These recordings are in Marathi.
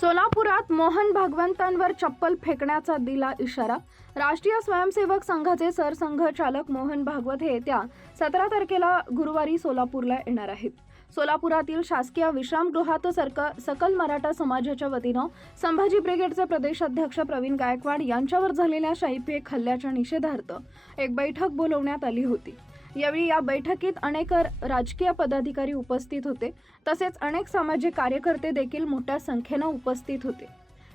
सोलापुरात मोहन भागवंतांवर चप्पल फेकण्याचा दिला इशारा. राष्ट्रीय स्वयंसेवक संघाचे सरसंघचालक मोहन भागवत हे येत्या सतरा तारखेला गुरुवारी सोलापूरला येणार आहेत. सोलापुरातील शासकीय विश्रामगृहात सरक सकल मराठा समाजाच्या वतीनं संभाजी ब्रिगेडचे प्रदेशाध्यक्ष प्रवीण गायकवाड यांच्यावर झालेल्या शाईपेक हल्ल्याच्या निषेधार्थ एक बैठक बोलवण्यात आली होती. यावेळी या बैठकीत अनेक राजकीय पदाधिकारी उपस्थित होते. तसेच अनेक सामाजिक कार्यकर्ते देखील मोठ्या संख्येनं उपस्थित होते.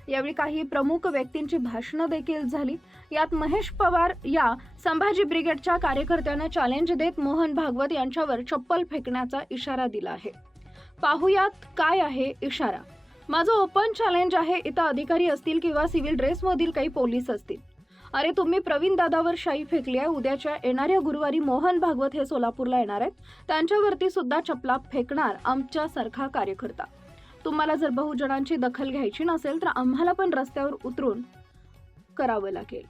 यावेळी काही प्रमुख व्यक्तींची भाषणं देखील झाली. यात महेश पवार या संभाजी ब्रिगेडच्या कार्यकर्त्यांना चॅलेंज देत मोहन भागवत यांच्यावर चप्पल फेकण्याचा इशारा दिला आहे. पाहुयात काय आहे इशारा? माझं ओपन चॅलेंज आहे इथं अधिकारी असतील किंवा सिव्हिल ड्रेसमधील काही पोलीस असतील. अरे तुम्ही प्रवीण दादावर शाई फेकली आहे. उद्याच्या येणाऱ्या गुरुवारी मोहन भागवत हे सोलापूरला येणार आहेत. त्यांच्यावरती सुद्धा चपला फेकणार आमच्यासारखा कार्यकर्ता. तुम्हाला जर बहुजनांची दखल घ्यायची नसेल तर आम्हाला पण रस्त्यावर उतरून करावं लागेल.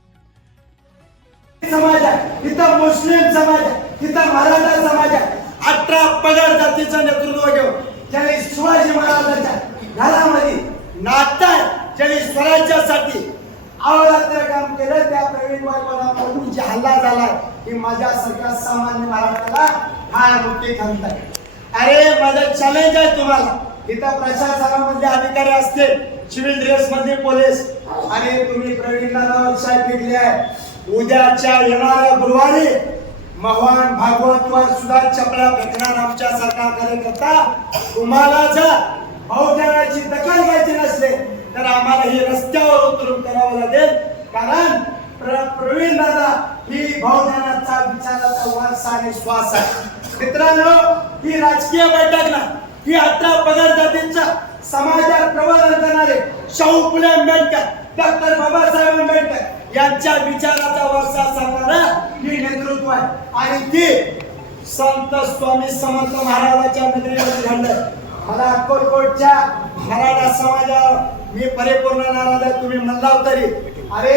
समाज आहे. इथं मुस्लिम समाज आहे. इथं मराठा समाज आहे. अठरा पगड जातीचं नेतृत्व घेऊन ज्याने शिवाजी महाराजांच्या घरामध्ये नाचताय ज्याने स्वराज्यासाठी अवरात्र काम केलं त्या प्रवीण वायपणावरून जे हल्ला झालाय ही माझ्यासारख्या सामान्य महाराष्ट्राला फार मोठी खंत आहे अरे माझं चॅलेंज आहे तुम्हाला. इथं प्रशासनामधले अधिकारी असतील सिव्हिल ड्रेस मध्ये पोलीस आणि तुम्ही प्रवीणला साहेब घेतले आहे. उद्याच्या येणाऱ्या गुरुवारी भागवत भागवतवर सुद्धा चपला फेकणार आमच्या सरकार कार्यकर्ता. तुम्हाला जर बहुजनाची दखल घ्यायची नसले तर आम्हाला ही रस्त्यावर उतरून करावं लागेल. कारण प्रवीण दादा ही भावनाचा विचाराचा वारसा आणि श्वास आहे. मित्रांनो ही राजकीय बैठक ना ही अठरा पगार जातींच्या समाजात प्रबोधन करणारे शाहू फुले आंबेडकर डॉक्टर बाबासाहेब आंबेडकर यांच्या विचाराचा वारसा सांगणारा ही नेतृत्व आहे. आणि ती संत स्वामी समर्थ महाराजांच्या नगरीमध्ये घडलं मला अक्कलकोटच्या मराठा समाजावर मी परिपूर्ण नाराज आहे तुम्ही म्हणला तरी. अरे